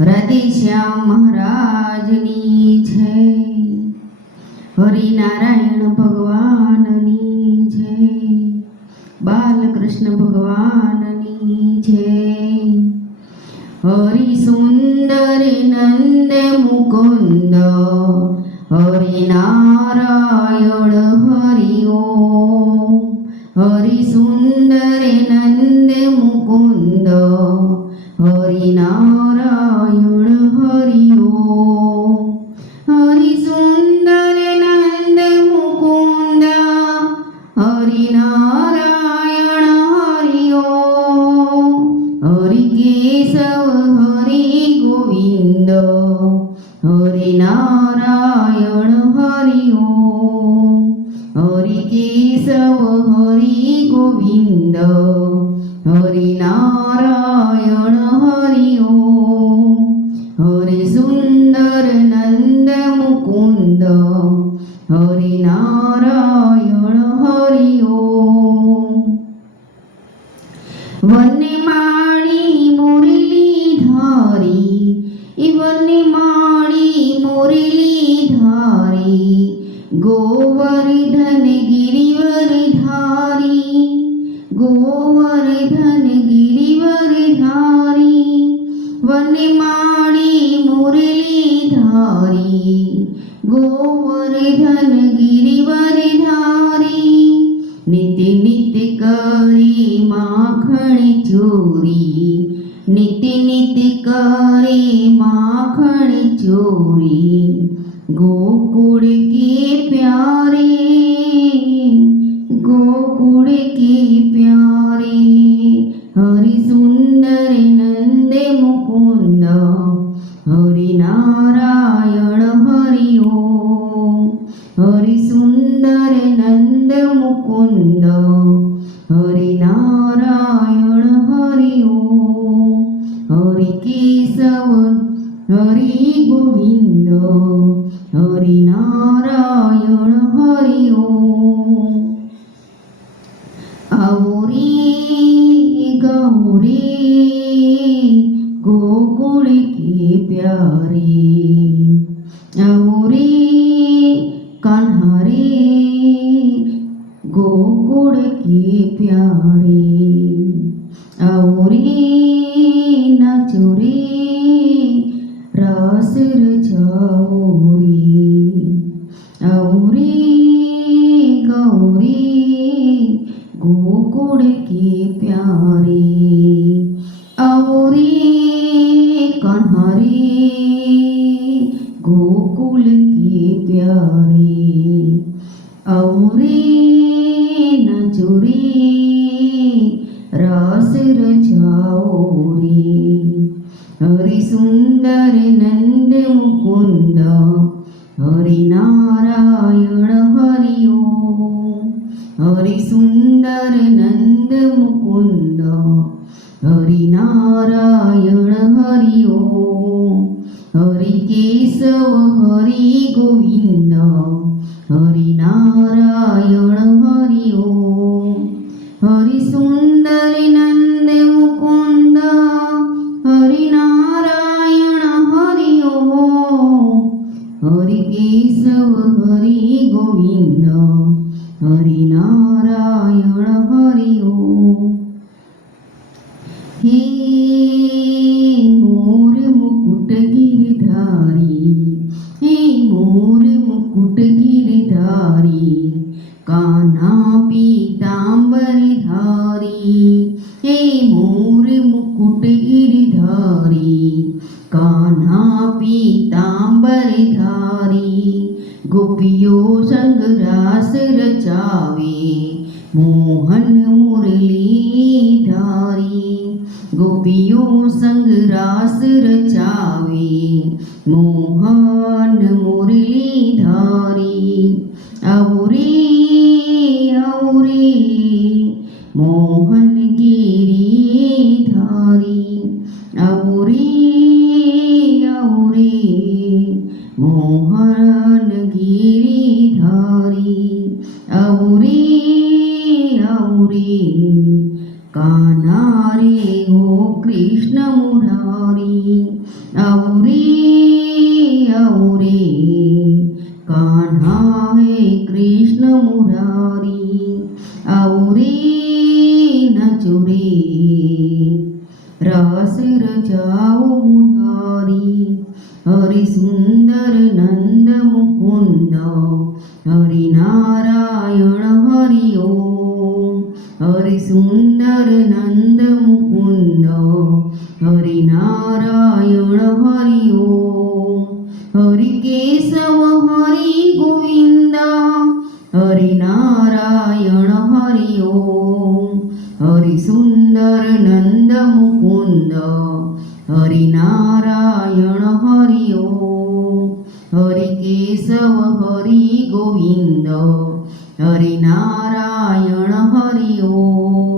રાધેશ્યામ મહારાજની જય, હરિનારાયણ ભગવાનની જય, બાલકૃષ્ણ ભગવાનની જય. હરિ સુંદર નંદ મુકુંદ હરિનારાયણ હરિ ઓમ. હરિ સુંદર નંદ મુકુંદ હરિનારાયણ હરિ ઓમ. હરિ સુંદર નંદ મુકુંદ હરિનારાયણ હરિ ઓમ. હરિ કેશવ હરિ ગોવિંદ હરિનારાયણ હરિ ઓમ. હરિ કેશવ હરિ ગોવિંદ હરિનારાયણ હરિ ઓમ. હરિ સુંદર નંદ મુકુંદ હરિનારાયણ હરિ ઓમ. વનમાળી મુરલી ધારી, વનમાળી મુરલી ધારી, ગોવર્ધન ગિરિવર ધારી, ગોવર્ધન ગિરિવર ધારી. વનમાળી મુરલી ધારી, ગોવર્ધન ગિરિવર ધારી. નિત્ય નિત્ય કરી માખણ ચોરી, નિત્ય નિત્ય કરી માખણ ચોરી. गोकुल के प्यारे, गोकुल के प्यारे. हरि सुंदर नंद मुकुंद हरिनारायण हरि ओम. हरि सुंदर नंद मुकुंद हरिनारायण हरि ओम. हरि केशव हरि गोविंद हरिनारायण हरि ओम. आओ रे गौरी गोकुल के प्यारे, आओ रे कान्हा रे गोकुल के प्यारे. आओ रे नाचो रे रास रचाओ रे. आओ रे गौरी गोकुल के प्यारे. आओ रे कान्हा रे गोकुल के प्यारे. आओ रे नाचो रे रास रचाओ रे. हरि सुंदर नंद मुकुंद हरिनारायण हरि ओम. हरि सुंदर नंद मुकुंद हरिनारायण हरि ओम. हरि केशव हरि गोविंद हरिनारायण हरि ओम. हरि सुंदर नंद मुकुंद हरिनारायण हरि ओम. हरि केशव हरि गोविंद हरिनारायण हरि ओम. हे मोर मुकुट गिरधारी, हे मोर मुकुट गिरधारी, कान्हा पीतांबर धारी. हे मोर मुकुट गिरधारी, कान्हा पीतांबर धारी. गोपियों संग रास रचावे, मोहन मुरली धारी. गोपियों संग रास रचावे, मोहन मुरली धारी. आओ रे मोहन गिरी धारी. आओ रे मोहन गिरी धारी. आओ रे कान्हा रे हो कृष्ण मुरारी. આવો રે કાન્હા હે કૃષ્ણ મુરારી આવો રે નાચો રે રાસ રચાઓ મુરારી હરિ સુંદર નંદ મુકુંદ હરિ નારાયણ હરિ ઓમ હરિ સુંદર નંદ મુકુંદ હરિ નારાયણ હરિ ઓમ હરિ કેશવ હરિ ગોવિંદ હરિ નારાયણ હરિ ઓમ હરિ સુંદર નંદ મુકુંદ હરિ નારાયણ હરિ ઓમ હરિ કેશવ હરિ ગોવિંદ હરિ નારાયણ હરિ ઓમ